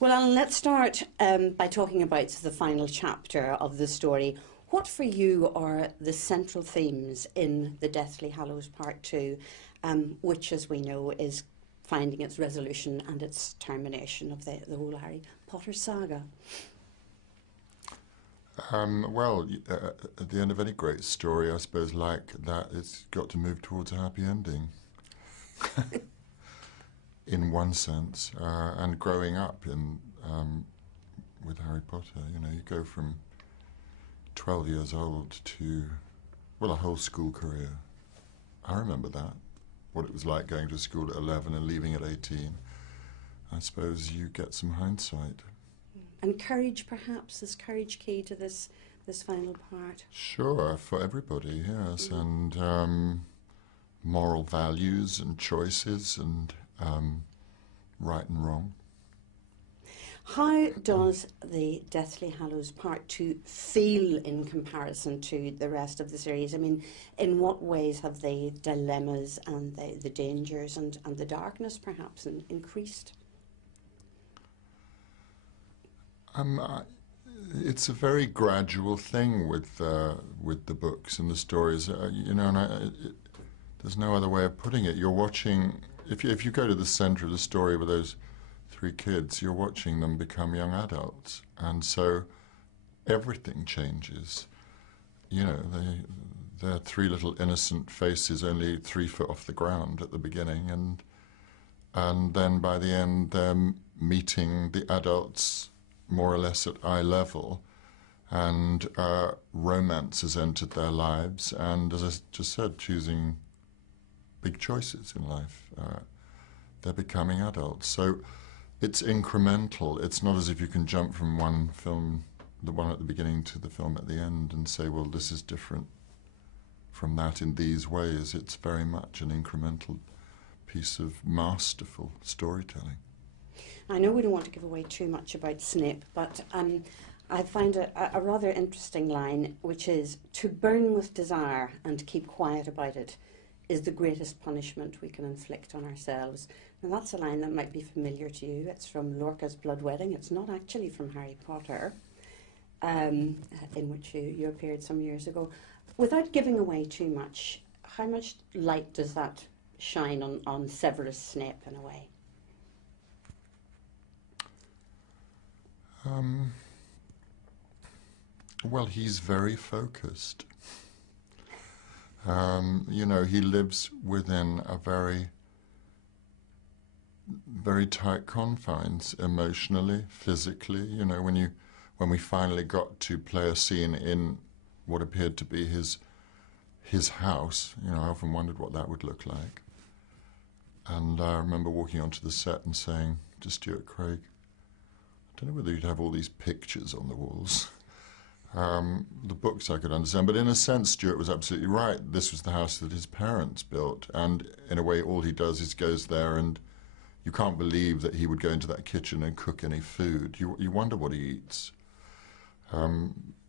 Well, Alan, let's start by talking about the final chapter of the story. What for you are the central themes in the Deathly Hallows Part 2, which, as we know, is finding its resolution and its termination of the whole Harry Potter saga? At the end of any great story, I suppose, like that, it's got to move towards a happy ending. In one sense, and growing up with Harry Potter, you go from 12 years old to, well, a whole school career. I remember that, what it was like going to school at 11 and leaving at 18. I suppose you get some hindsight. And courage, perhaps, is courage key to this final part? Sure, for everybody, yes, and moral values and choices and right and wrong. How does the Deathly Hallows Part 2 feel in comparison to the rest of the series? I mean, in what ways have the dilemmas and the dangers and the darkness perhaps increased? It's a very gradual thing with the books and the stories, there's no other way of putting it. You're watching, if you go to the centre of the story with those three kids, you're watching them become young adults, and so everything changes. They're three little innocent faces, only 3 foot off the ground at the beginning, and then by the end they're meeting the adults more or less at eye level, and romance has entered their lives, and as I just said, choosing big choices in life. They're becoming adults. So it's incremental. It's not as if you can jump from one film, the one at the beginning, to the film at the end and say, well, this is different from that in these ways. It's very much an incremental piece of masterful storytelling. I know we don't want to give away too much about Snape, but I find a rather interesting line, which is, "To burn with desire and keep quiet about it is the greatest punishment we can inflict on ourselves." And that's a line that might be familiar to you. It's from Lorca's Blood Wedding. It's not actually from Harry Potter, in which you appeared some years ago. Without giving away too much, how much light does that shine on Severus Snape in a way? Well, he's very focused. He lives within a very, very tight confines, emotionally, physically. When we finally got to play a scene in what appeared to be his house, I often wondered what that would look like. And I remember walking onto the set and saying to Stuart Craig, I don't know whether you'd have all these pictures on the walls. The books I could understand, but in a sense, Stuart was absolutely right. This was the house that his parents built, and in a way, all he does is goes there, and you can't believe that he would go into that kitchen and cook any food. You wonder what he eats.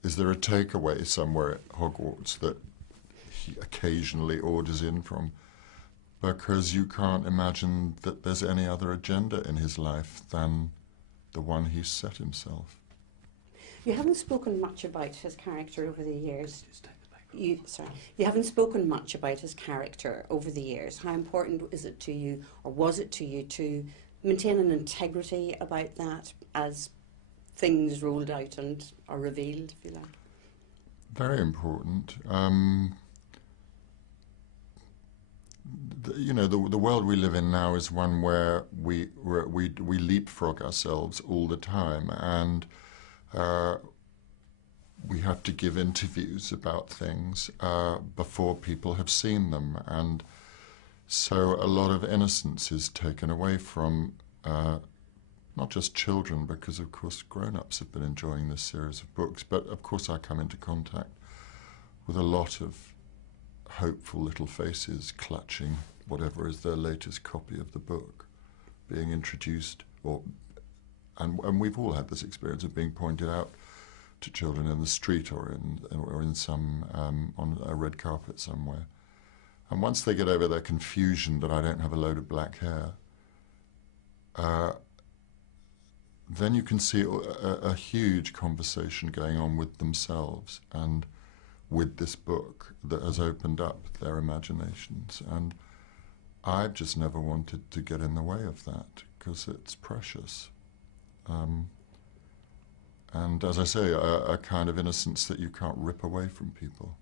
Is there a takeaway somewhere at Hogwarts that he occasionally orders in from? Because you can't imagine that there's any other agenda in his life than the one he's set himself. You haven't spoken much about his character over the years. You haven't spoken much about his character over the years. How important is it to you, or was it to you, to maintain an integrity about that as things rolled out and are revealed, if you like? Very important. The world we live in now is one where we leapfrog ourselves all the time, and we have to give interviews about things before people have seen them, and so a lot of innocence is taken away from not just children, because of course grown-ups have been enjoying this series of books, but of course I come into contact with a lot of hopeful little faces clutching whatever is their latest copy of the book, being introduced, and we've all had this experience of being pointed out to children in the street or in some on a red carpet somewhere. And once they get over their confusion that I don't have a load of black hair, then you can see a huge conversation going on with themselves and with this book that has opened up their imaginations. And I've just never wanted to get in the way of that because it's precious. And as I say, a kind of innocence that you can't rip away from people.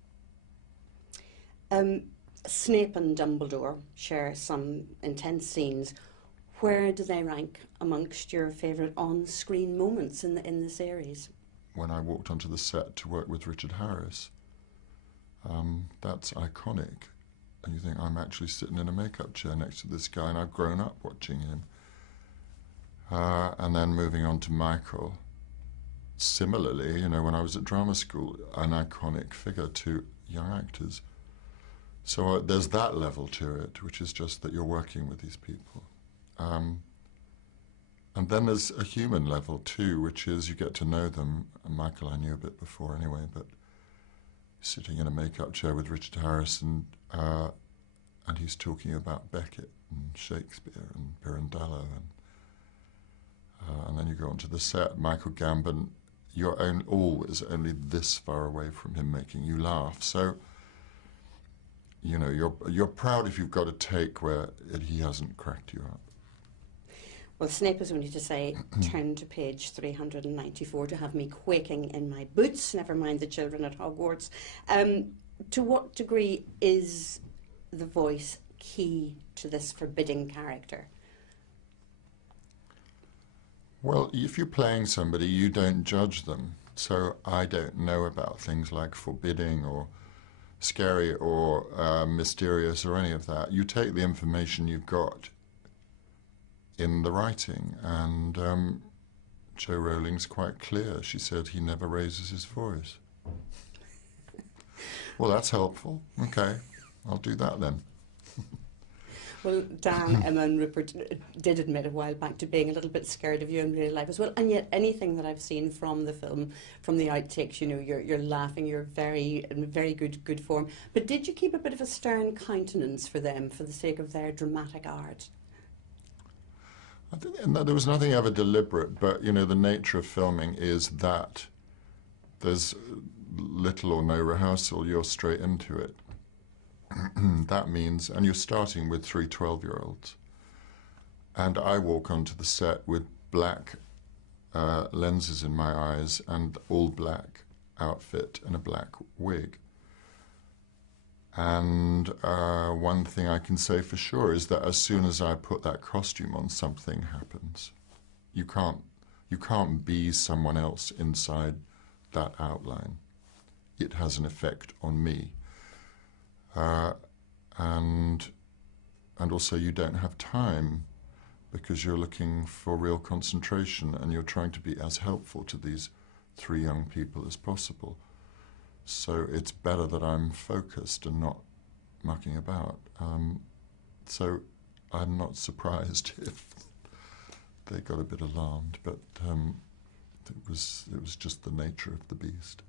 Snape and Dumbledore share some intense scenes. Where do they rank amongst your favourite on-screen moments in the series? When I walked onto the set to work with Richard Harris, that's iconic. And you think, I'm actually sitting in a makeup chair next to this guy, and I've grown up watching him. And then moving on to Michael. Similarly, you know, when I was at drama school, an iconic figure to young actors. So there's that level to it, which is just that you're working with these people. And then there's a human level too, which is you get to know them. And Michael I knew a bit before anyway, but sitting in a makeup chair with Richard Harris and he's talking about Beckett and Shakespeare and Pirandello and then you go onto the set, Michael Gambon, you're always only this far away from him making you laugh. So, you know, you're proud if you've got a take where he hasn't cracked you up. Well, Snape is only to say, turn to page 394 to have me quaking in my boots, never mind the children at Hogwarts. To what degree is the voice key to this forbidding character? Well, if you're playing somebody, you don't judge them. So I don't know about things like forbidding or scary or mysterious or any of that. You take the information you've got in the writing, and Jo Rowling's quite clear. She said he never raises his voice. Well, that's helpful. Okay, I'll do that then. Well, Dan, Emma and Rupert did admit a while back to being a little bit scared of you in real life as well, and yet anything that I've seen from the film, from the outtakes, you know, you're laughing, you're in very good form. But did you keep a bit of a stern countenance for them for the sake of their dramatic art? I think there was nothing ever deliberate, but, you know, the nature of filming is that there's little or no rehearsal, you're straight into it. That means, and you're starting with 3 12-year-olds. And I walk onto the set with black lenses in my eyes and all black outfit and a black wig. And one thing I can say for sure is that as soon as I put that costume on, something happens. You can't be someone else inside that outline. It has an effect on me. And also you don't have time because you're looking for real concentration and you're trying to be as helpful to these 3 young people as possible. So it's better that I'm focused and not mucking about. So I'm not surprised if they got a bit alarmed, but it was just the nature of the beast.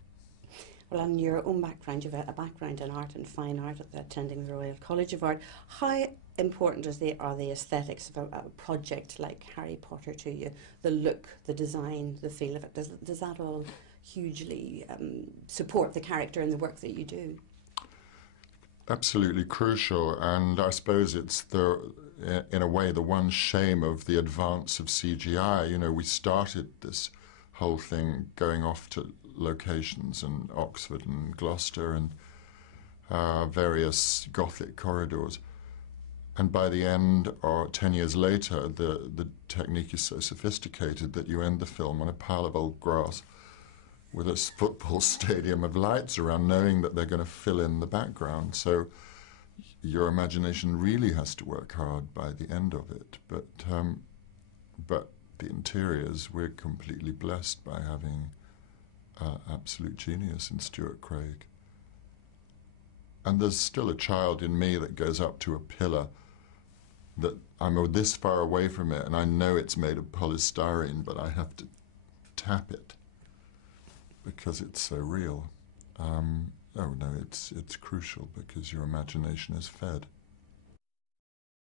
Well, on your own background, you've a background in art and fine art, attending the Royal College of Art. How important are the aesthetics of a project like Harry Potter to you? The look, the design, the feel of it. Does that all hugely support the character and the work that you do? Absolutely crucial, and I suppose it's in a way the one shame of the advance of CGI. You know, we started this whole thing going off to locations in Oxford and Gloucester and various Gothic corridors. And by the end, or 10 years later, the technique is so sophisticated that you end the film on a pile of old grass with a football stadium of lights around, knowing that they're going to fill in the background. So your imagination really has to work hard by the end of it. But the interiors, we're completely blessed by having absolute genius in Stuart Craig. And there's still a child in me that goes up to a pillar that I'm this far away from it and I know it's made of polystyrene, but I have to tap it because it's so real. Oh no, it's crucial because your imagination is fed.